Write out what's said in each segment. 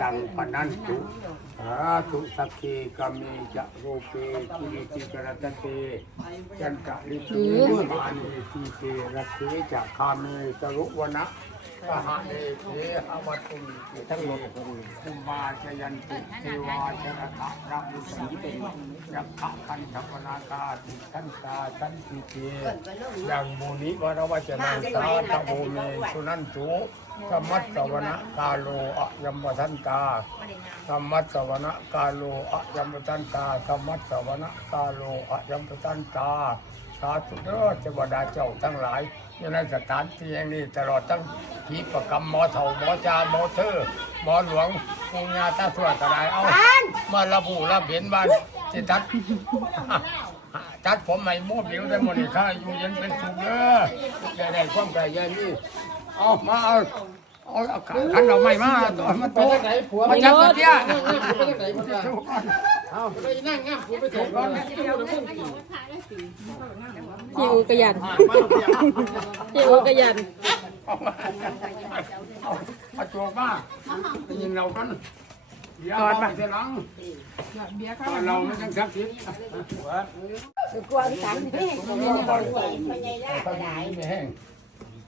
ตังพนันตุสาธุสักขีกามีจะโรเปกิริติกรัตเตจันตะลิตุมานีทีเตระเทจะคามีตรุวนะสหเนเทหวัตุมิทั้งหมดคุมาจยันติเทวาชรตะรัมุสีเป็นยักขะคันธปนาคาติทันตาทันติเตยังโมนิวรวจนังสาตโมเมสุนันตุ ธรรมัสสวนะกาโลอะยัมปทันตาธรรมัสสวนะกาโลอะยัมปตันตาธรรมัสสวนะกาโลอะยัมปตันตาสาธุเด้อเทวดาเจ้าทั้งหลายอยู่ในสถานที่แห่งนี้ตลอดทั้งผีประกรรมหมอเถ่าหมอจาหมอเธอหมอหลวงปูญาตาทวดกระไดเอามาระบุระเห็นบ้านที่ทัดตัดผมใหม่โม่ผิวได้หมดเลยข้าอยู่เย็นเป็นสุขเด้อจะได้ความใจเย็นนี่ เอามาเอาเอาเอาขันเราไม่มาต่อมาโตะมาจับตัวเตี้ยหิวกระยันหิวกระยันเอาโจกมายิงเรากันเดี๋ยวเอาไปเสียหลังตอนเราไม่ยังสักทิศกลัวที่สันนี่ต้องรอบ่อยถ้ามีไม่แห้ง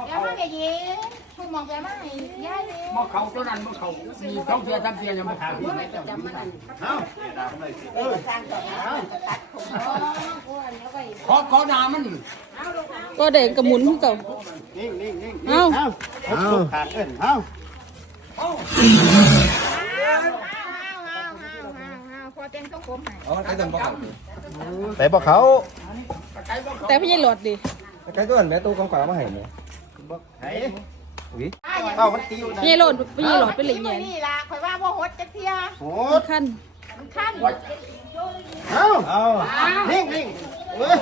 วมันจะยิงคุณมองไปมาให้ย่าเลยบ่เขาตัวนั้นบ่เขามีเขาเสียทำเสียยังบ่ขาดพี่ขอขอนามันก็แดงกระหมุนคือเก่านิ่งนิ่งนิ่งเอ้าเอาขาดเอิ้นเอาพอเต็มต้องกลมให้แต่บอกเขาแต่พี่ยัยหลอดดิ cái cái hình mẹ tôi con quả mà hình này ไหน เอ้ามันตีอยู่นะพี่ยัยหลอดพี่ยัยหลอดเป็นเหล็กแหมืย่อนี่ล่ะคอยว่าว่าหดจะเที่ยโหขั้นมันขั้นเอาเอานิ่งนิ่งเว้ย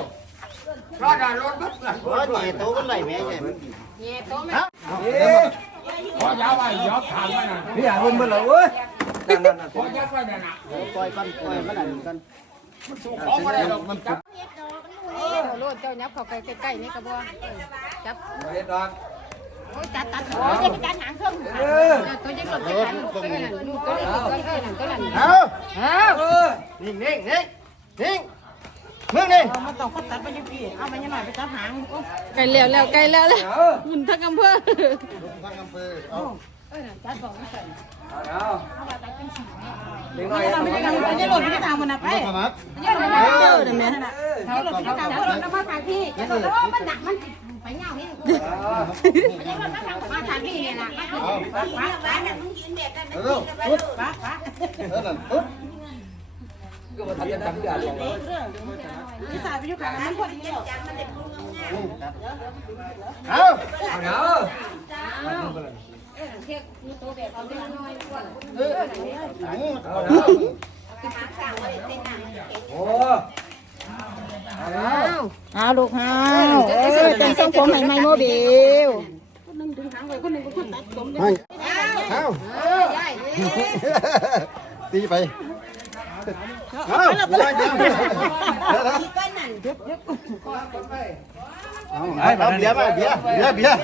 รอดารถบัสโอ้ยเจ๊โตมันไหลแม่ใหญ่มันเย่โตไม่ขอยาวไว้ยอทางไว้น่ะพี่ à quên bên là ơi nè nè nè ขอยัดไว้น่ะปล่อยกันปล่อยมันอะไรกันมันสู้ของบ่ได้หรอกมันจับโอ้โลดเจ้ายับเข้าไปใกล้ๆนี่กระบอกจับ biết đó โอ้ยจัดตัดโอ้ยจะการหางเครื่องตัวยังหลดจะกันลูกตัวนั้นลูกตัวนี้ตัวนั้นตัวนั้นเอาเอานิ่งนิ่งนิ่งนิ่งมึงนี่มันต้องเขาตัดไปยังพี่เอาไปยังหน่อยไปจับหางไก่แล้วแล้วไก่แล้วแล้วหุ่นทั้งอำเภอทางอำเภอเอาเออจัดบอกไม่ใส่ đó เอาไปตัดเป็นสี tiếng ไม่ nói ไม่ได้ไม่ได้หลดไม่ได้ทางมันนะไปสมัครเออนั่นแหม่เขาหลดไม่ได้ทางเขาหลดมาทางพี่จะหลดแล้วมันหนักมันไปเงานี่ไม่ใช่ว่ามาทางมาทางพี่เนี่ยนะป้าป้าป้าเนี่ยมึงยืนเด็ดได้ ไหมเร็วป้าป้าเออนั่นปึ๊บ cái mà thật chân tắm gà luôn พี่สาวไปอยู่กับมันพอดีเนาะเอา đó เทียบมีตัวแบบเอาไปน้อยกว่าเออ ủa เอาลูกเอาเออจังทรงผมให้ใหม่โมบิลให้เอาเออยายตีไปเอาไปเลยเอาเอาเบียร์มาเบียร์เบียร์เบียร์